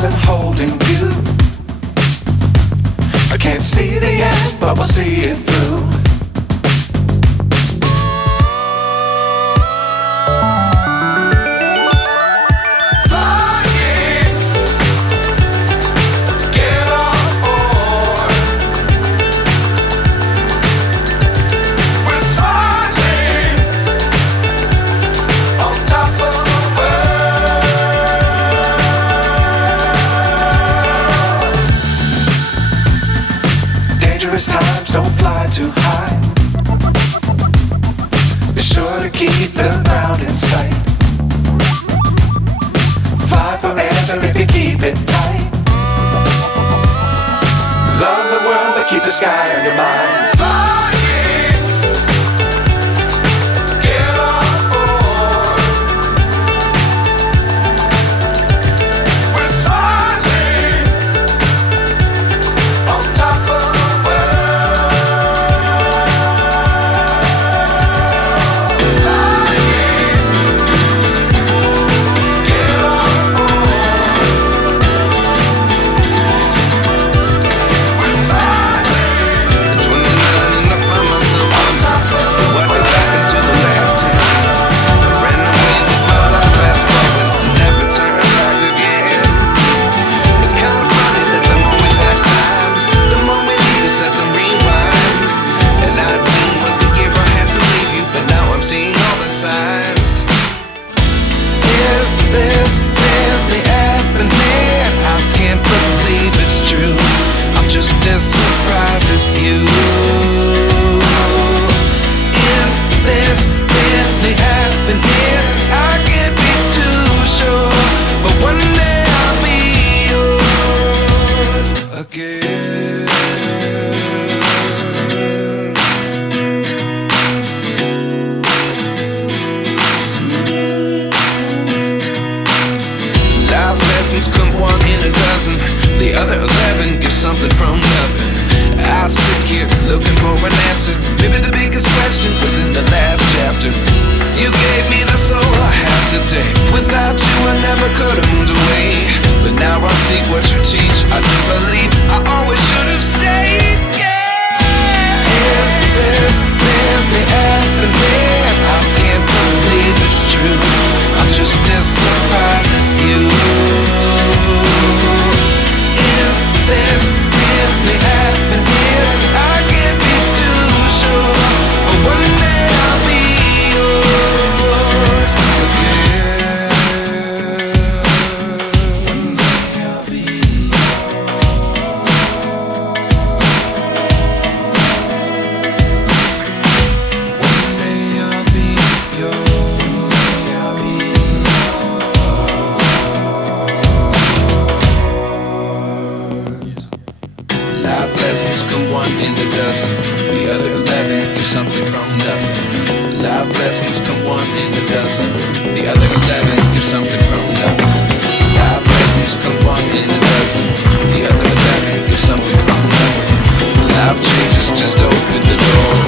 wasn't holding you. I can't see the end, but we'll see it through. Times don't fly too high. Be sure to keep the ground in sight. Fly forever if you keep it tight. Love the world but keep the sky on your mind. As surprised as you. Is this really happening? I can't be too sure, but one day I'll be yours again. Life lessons come one in a dozen. The other 11 get something from nothing. I sit here looking for an answer. Maybe the biggest question was in the last chapter. You gave me the soul I have today. Without you I never could have moved away. But now I see what you teach. I do believe I always should have stayed. Yeah. Is this really happening? I can't believe it's true. I'm just as surprised as you. Is this really happening? I can't be too sure, but one day I'll be yours again. One day I'll be yours. One day I'll be yours. One day I'll be yours. Life lessons come one in a dozen. The other 11 get something from nothing. Life lessons come one in a dozen. The other 11 get something from nothing. Life lessons come one in a dozen. The other 11 get something from nothing. Life changes just open the door.